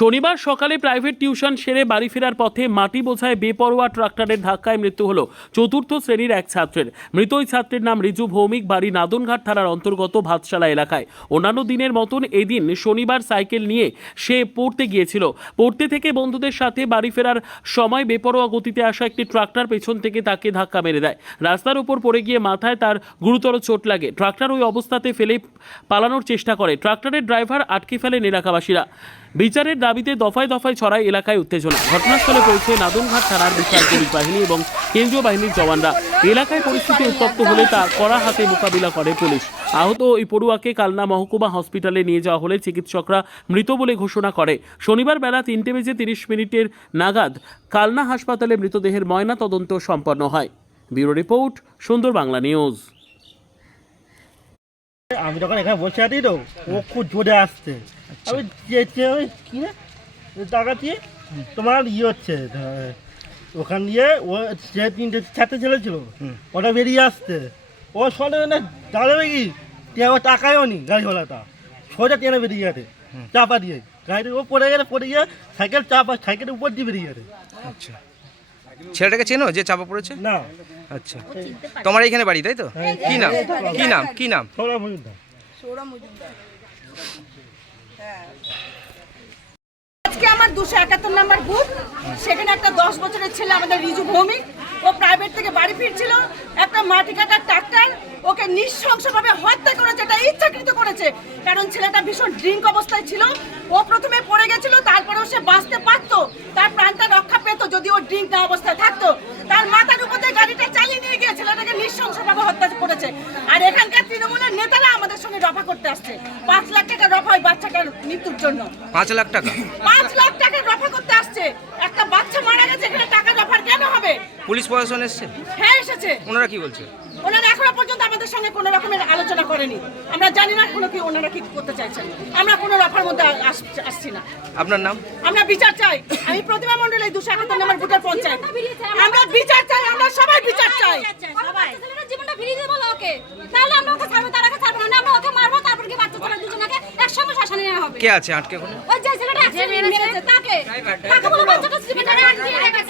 শনিবার সকালে private tuition সেরে বাড়ি ফেরার পথে মাটি বোঝায় বেপরোয়া ট্রাক্টরের ধাক্কায় মৃত্যু হলো চতুর্থ শ্রেণীর এক ছাত্রের। মৃত ওই ছাত্রের নাম রিজু ভৌমিক, বাড়ি নাদনঘাট থানার অন্তর্গত ভাতশালা এলাকায়। অন্যান্য দিনের মতন এদিন শনিবার সাইকেল নিয়ে সে পড়তে গিয়েছিল। পড়তে থেকে বন্ধুদের সাথে বাড়ি ফেরার সময় বেপরোয়া গতিতে আসা একটি ট্রাক্টর পেছন থেকে তাকে ধাক্কা মেরে দেয়। রাস্তার উপর পড়ে গিয়ে মাথায় তার গুরুতর চোট লাগে। ট্রাক্টর ওই অবস্থাতে ফেলে পালানোর চেষ্টা করে। ট্রাক্টরের ড্রাইভার আটকে ফেলেন এলাকাবাসীরা। বিচারের দাবিতে দফায় দফায় ছড়ায় এলাকায় উত্তেজনা। ঘটনাস্থলে পৌঁছে নাদনঘাট থানার বিশাল পুলিশ বাহিনী এবং কেন্দ্রীয় বাহিনীর জওয়ানরা। এলাকায় পরিস্থিতি উত্তপ্ত হলে তা কড়া হাতে মোকাবিলা করে পুলিশ। আহত ওই পড়ুয়াকে কালনা মহকুমা হসপিটালে নিয়ে যাওয়া হলে চিকিৎসকরা মৃত বলে ঘোষণা করে। শনিবার বেলা 3:30 নাগাদ কালনা হাসপাতালে মৃতদেহের ময়না তদন্ত সম্পন্ন হয়। ব্যুরো রিপোর্ট, সুন্দর বাংলা নিউজ। আমি যখন এখানে বসে আছি তো ও খুব জোরে আসছে। আমি কি না টাকাচ্ছি তোমার হচ্ছে ওখান দিয়ে ও যে 3টে ছাত্র ছেলে ছিল ওটা বেরিয়ে আসছে। ও শোনে না দাঁড়াবে কি ও টাকায়ও নি গাড়িওয়ালাটা সোজা টেনে বেরিয়ে গেছে চাপা দিয়ে। গাড়ি ও পড়ে গিয়ে সাইকেল চাপা সাইকেলের উপর দিয়ে বেরিয়ে গেছে। আচ্ছা, ছেলেটাকে চেনো যে চাপা পড়েছে? না। আচ্ছা, তোমার এইখানে বাড়ি তাই তো? কি নাম কি নাম কি নাম? সৌরভ মজুমদার। আজকে আমার 271 নম্বর বুথ, সেখানে একটা 10 বছরের ছেলে আমাদের রিজু ভৌমিক, ও প্রাইভেট থেকে বাড়ি ফিরছিল। একটা মাটি কাটার ট্রাক্টর ওকে নৃশংসভাবে হত্যা করেছে। এটা ইচ্ছাকৃত করেছে, কারণ ছেলেটা ভীষণ ড্রিঙ্ক অবস্থায় ছিল। ও প্রথমে পড়ে গেছিল, তারপরেও সে বাঁচতে পারতো, তার প্রাণটা রক্ষা পেত যদি ও ড্রিঙ্ক না অবস্থায় থাকতো। তার মাথার উপর দিয়ে গাড়িটা চালিয়ে নিয়ে গিয়ে ছেলেটাকে নৃশংসভাবে হত্যা করেছে। আর এখানকার তৃণমূলের নেতারা আমাদের সঙ্গে রফা করতে আসছে। 5 লাখ টাকা রফা ওই বাচ্চাটার মৃত্যুর জন্য। 5 লাখ টাকা? 5 লাখ টাকা রফা করতে আসছে। একটা বাচ্চা মারা গেছে, এখানে টাকা রফার কেন হবে? পুলিশ প্রশাসন এসেছে? হ্যাঁ, এসেছে। ওনারা কি বলছে? ওনারা এখনো পর্যন্ত আমাদের সঙ্গে কোনো রকমের আলোচনা করেনি। আমরা জানি না কোনো কি ওনারা কি করতে চাইছেন। আমরা কোনো রফার মধ্যে আসছি না। আপনার নাম? আমরা বিচার চাই। আমি প্রতিমা মণ্ডল, এই 271 নম্বর বুথের পঞ্চায়েত। আমরা বিচার চাই, আমরা সবাই বিচার চাই। জীবনটা ফিরিয়ে দেবো ওকে, তাহলে আমরা ওকে ছাড়বো, তার আগে ছাড়বো না। আমরা ওকে মারবো, তারপর কি বাচ্চা ছেলে দুজনকে একসঙ্গে শাসনে নেওয়া হবে। কে আছে আটকে? ওই যে ছেলেটা মেরেছে তাকে বলে বাচ্চাটা জীবনটা আটকে রেখেছে।